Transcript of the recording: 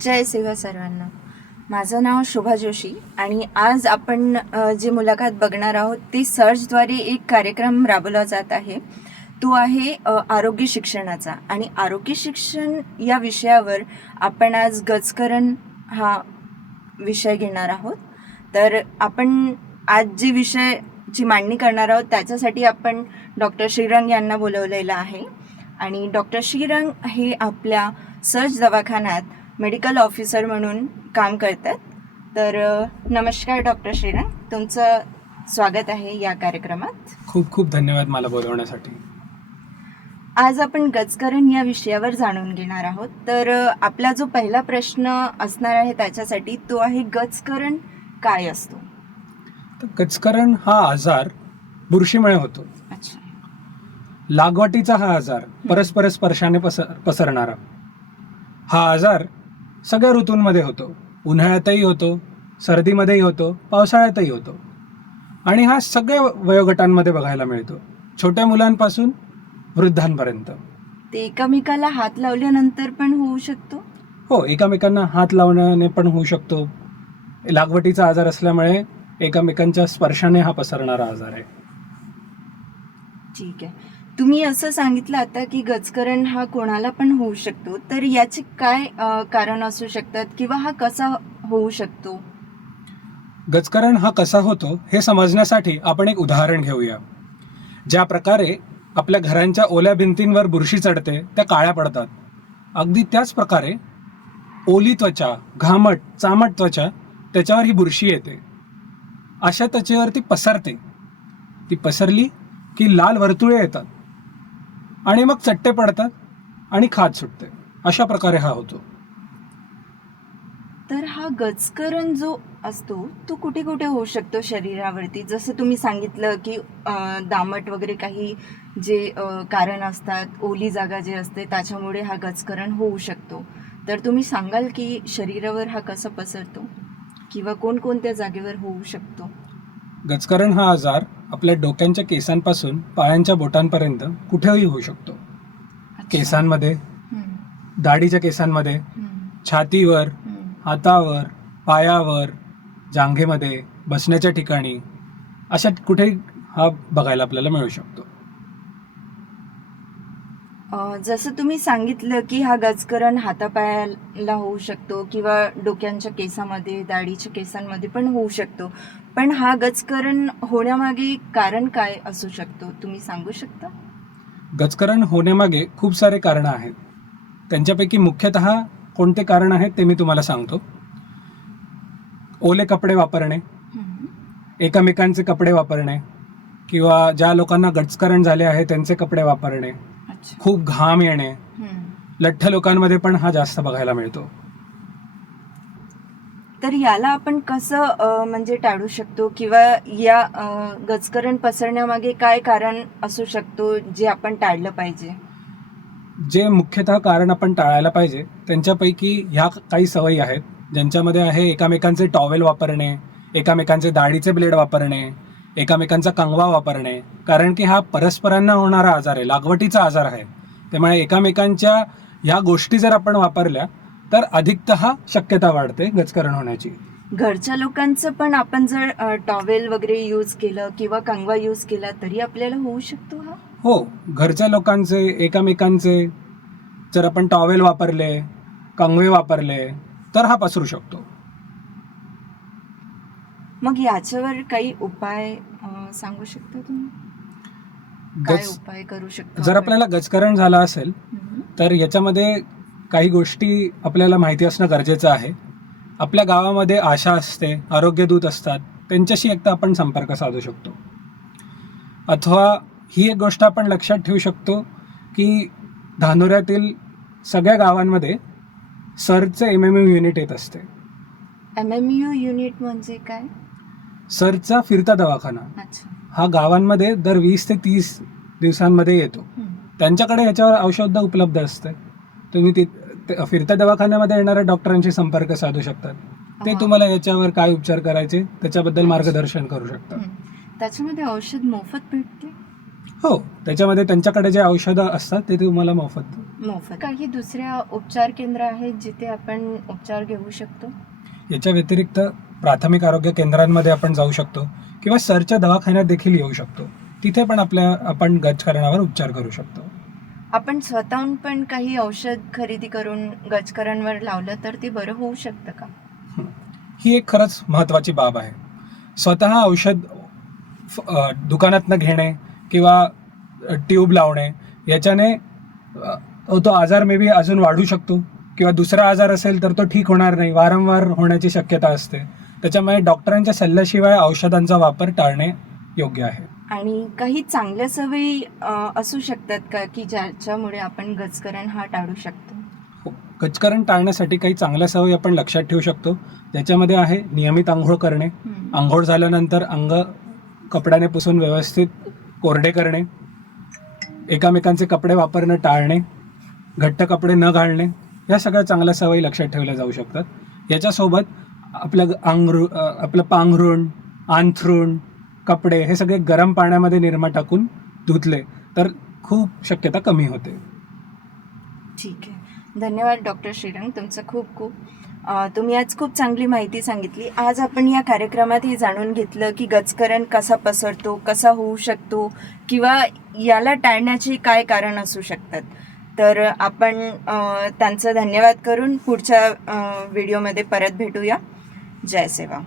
जय शिव सर्वांना. माझं नाव शोभा जोशी आणि आज आपण जी मुलाखत बघणार आहोत ती सर्चद्वारे एक कार्यक्रम राबवला जात आहे. तो आहे आरोग्य शिक्षणाचा. आणि आरोग्य शिक्षण या विषयावर आपण आज गजकरण हा विषय घेणार आहोत. तर आपण आज जे विषयची मांडणी करणार आहोत त्याच्यासाठी आपण डॉक्टर श्रीरंग यांना बोलवलेलं आहे. आणि डॉक्टर श्रीरंग हे आपल्या सर्च दवाखान्यात मेडिकल ऑफिसर म्हणून काम करतात. तर नमस्कार डॉक्टर श्रीरंग तुमचं स्वागत आहे या कार्यक्रमात. खूप खूप धन्यवाद मला बोलवण्यासाठी. आज आपण गजकरण या विषयावर जाणून घेणार आहोत. तर आपला जो पहिला प्रश्न असणार आहे त्याच्यासाठी तो आहे गजकरण काय असतो? तर गचकरण हा आजार बुरशीमुळे होतो. अच्छा. लागवटीचा हा आजार परस्पर स्पर्शाने पस पसरणारा. हा आजार सगळ्या ऋतूंमध्ये होतो. उन्हाळ्यातही होतो सर्दीमध्येही होतो पावसाळ्यातही होतो. आणि हा सगळ्या वयोगटांमध्ये बघायला मिळतो. छोट्या मुलांपासून वृद्धांपर्यंत. ते एकमेकाला हात लावल्यानंतर पण होऊ शकतो? हो एकामेकांना हात लावण्याने पण होऊ शकतो. लागवटीचा आजार असल्यामुळे एकामेकांच्या स्पर्शाने हा पसरणारा आजार आहे. ठीक आहे. तुम्ही असं सांगितलं आता की गजकरण हा कोणाला पण होऊ शकतो तर याचे काय कारण असू शकतात किंवा हा कसा होऊ शकतो? गजकरण हा कसा होतो हे समजण्यासाठी आपण एक उदाहरण घेऊया. ज्या प्रकारे आपल्या घरांच्या ओल्या भिंतींवर बुरशी चढते त्या काळ्या पडतात. अगदी त्याच प्रकारे ओली त्वचा घामट चामट त्वचा त्याच्यावर ही बुरशी येते. अशा त्वचेवर ती पसरते. ती पसरली की लाल वर्तुळे येतात. आणि मग चट्टे पडतात आणि खाज सुटते. अशा प्रकारे हा होतो. तर हा गजकरण जो असतो तो कुठे कुठे होऊ शकतो शरीरावरती? जसं तुम्ही सांगितलं की दामट वगैरे काही जे कारण असतात ओली जागा जे असते त्याच्यामुळे हा गजकरण होऊ शकतो. तर तुम्ही सांगाल की शरीरावर हा कसा पसरतो? किंवा कोणकोणत्या जागेवर होऊ शकतो? गजकरण हा आजार आपल्या डोक्यांच्या केसांपासून पायांच्या बोटांपर्यंत कुठेही होऊ शकतो. केसांमध्ये दाढीच्या केसांमध्ये छातीवर. हातावर पायावर जांघेमध्ये बसण्याच्या ठिकाणी अशा कुठेही हा बघायला आपल्याला मिळू शकतो जसं तुम्ही सांगितलं की हा गजकरण हातापायाला होऊ शकतो किंवा डोक्यांच्या केसामध्ये दाढीच्या केसांमध्ये पण होऊ शकतो. पण हा गजकरण होण्यामागे कारण काय असू शकतो तुम्ही सांगू शकता? गजकरण होण्यामागे खूप सारे कारणं आहेत. त्यांच्यापैकी मुख्यतः कोणते कारण आहेत ते मी तुम्हाला सांगतो. ओले कपडे वापरणे. एकमेकांचे कपडे वापरणे किंवा ज्या लोकांना गजकरण झाले आहे त्यांचे कपडे वापरणे. खूप घाम येणे. लठ्ठ लोकांमध्ये पण हा जास्त बघायला मिळतो. तर याला आपण कसं म्हणजे टाळू शकतो? किंवा या गजकरण पसरण्यामागे काय कारण असू शकतो जे आपण टाळलं पाहिजे? जे मुख्यतः कारण आपण टाळायला पाहिजे त्यांच्यापैकी ह्या काही सवयी आहेत. ज्यांच्यामध्ये आहे एकामेकांचे टॉवेल वापरणे एकामेकांचे दाढीचे ब्लेड वापरणे एकामेकांचा कंगवा वापरणे कारण की हा परस्परांना होणारा आजार आहे लागवटीचा आजार आहे. त्यामुळे एकामेकांच्या ह्या गोष्टी जर आपण वापरल्या तर अधिकतः शक्यता वाढते गजकरण होण्याची. घरच्या लोकांचं पण आपण जर टॉवेल वगैरे यूज केलं किंवा कंगवा यूज केला तरी आपल्याला होऊ शकतो हा? हो घरच्या लोकांचे एकामेकांचे जर आपण टॉवेल वापरले कंगवे वापरले तर हा पसरू शकतो. मग याच्यावर काही उपाय सांगू शकता तुम्ही? काय गज उपाय करू शकतो जर? आपल्याला गजकरण झालं असेल. तर याच्यामध्ये काही गोष्टी आपल्याला माहिती असणं गरजेचं आहे. आपल्या गावामध्ये आशा असते आरोग्य दूत असतात त्यांच्याशी एकदा आपण संपर्क साधू शकतो. अथवा ही एक गोष्ट आपण लक्षात ठेवू शकतो की धानोऱ्यातील सगळ्या गावांमध्ये सरचं एम एम युनिट येत असते. MMU युनिट म्हणजे काय? सरचा फिरता दवाखाना. हा गावांमध्ये दर वीस ते तीस दिवसांमध्ये येतो. त्यांच्याकडे ह्याच्यावर औषध उपलब्ध असते तुम्ही ती फिरत्या दवाखान्यामध्ये येणाऱ्या डॉक्टरांशी संपर्क साधू शकतात. ते. तुम्हाला याच्यावर काय उपचार करायचे त्याच्याबद्दल मार्गदर्शन करू शकतात. त्याच्यामध्ये औषध मोफत भेटते? हो. त्याच्यामध्ये त्यांच्याकडे जे औषधं असतात ते तुम्हाला मोफत. मोफत. काही दुसऱ्या उपचार केंद्र आहेत जिथे आपण उपचार घेऊ शकतो? याच्या व्यतिरिक्त प्राथमिक आरोग्य केंद्रांमध्ये आपण जाऊ शकतो किंवा सरच्या दवाखान्यात देखील येऊ शकतो. तिथे पण आपल्या आपण गजकरणावर उपचार करू शकतो. आपण स्वतःहून पण काही औषध खरेदी करून गजकरणवर लावलं तर ते बरं होऊ शकतं का? ही एक खरंच महत्त्वाची बाब आहे. स्वतः औषध दुकानातनं घेणे किंवा ट्यूब लावणे याच्याने तो आजार मे बी अजून वाढू शकतो. किंवा दुसरा आजार असेल तर तो ठीक होणार नाही वारंवार होण्याची शक्यता असते. त्याच्यामुळे डॉक्टरांच्या सल्ल्याशिवाय औषधांचा वापर टाळणे योग्य आहे. आणि काही चांगल्या सवयी असू शकतात का की ज्याच्यामुळे आपण गजकरण हा टाळू शकतो? हो. गजकरण टाळण्यासाठी काही चांगल्या सवयी आपण लक्षात ठेवू शकतो. त्याच्यामध्ये आहे नियमित आंघोळ करणे. आंघोळ झाल्यानंतर अंग कपड्याने पुसून व्यवस्थित कोरडे करणे. एकामेकांचे कपडे वापरणं टाळणे. घट्ट कपडे न घालणे. या सगळ्या चांगल्या सवयी लक्षात ठेवल्या जाऊ शकतात. याच्यासोबत आपलं अंगरू आपलं पांघरुण आंथरूण कपडे हे सगळे गरम पाण्यामध्ये निरमा टाकून धुतले तर खूप शक्यता कमी होते. ठीक आहे. धन्यवाद डॉक्टर श्रीरंग तुमचं खूप खूप. तुम्ही आज खूप चांगली माहिती सांगितली. आज आपण या कार्यक्रमात हे जाणून घेतलं की गजकरण कसा पसरतो कसा होऊ शकतो किंवा याला टाळण्याचे काय कारण असू शकतात. तर आपण त्यांचं धन्यवाद करून पुढच्या व्हिडिओमध्ये परत भेटूया. जय सेवा.